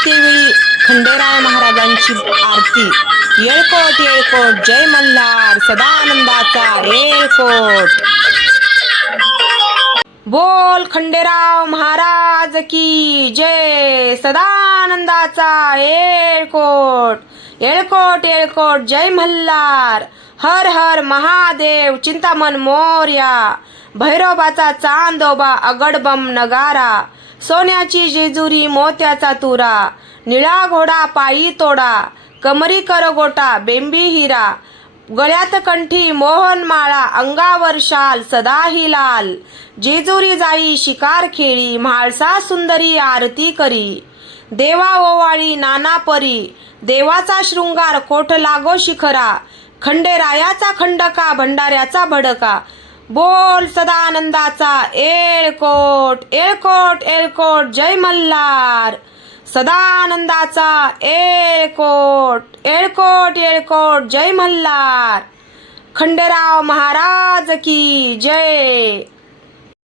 खंडेराव महाराजांची आरती. येळकोट येळकोट जय मल्हार सदानंदाचा येळकोट. बोल खंडेराव महाराज की जय सदानंदाचा येळकोट. येळकोट येळकोट जय मल्हार. हर हर महादेव चिंतामन मोर्या. भैरोबाचा चांदोबा अगडबम नगारा. सोन्याची जेजुरी मोत्याचा तुरा निळा घोडा पायी तोडा कमरी करगोटा बेंबी हिरा गळ्यात कंठी मोहनमाळा अंगावर शाल सदाही लाल. जेजुरी जाई शिकार खेळी म्हाळसा सुंदरी आरती करी. देवा ओवाळी नाना परी देवाचा शृंगार कोठ लागो शिखरा खंडेरायाचा खंडका भंडाऱ्याचा भडका बोल सदानंदाचा एळकोट येळकोट येळकोट जय मल्हार. सदानंदाचा एळकोट येळकोट येळकोट जय मल्हार. खंडेराव महाराज की जय.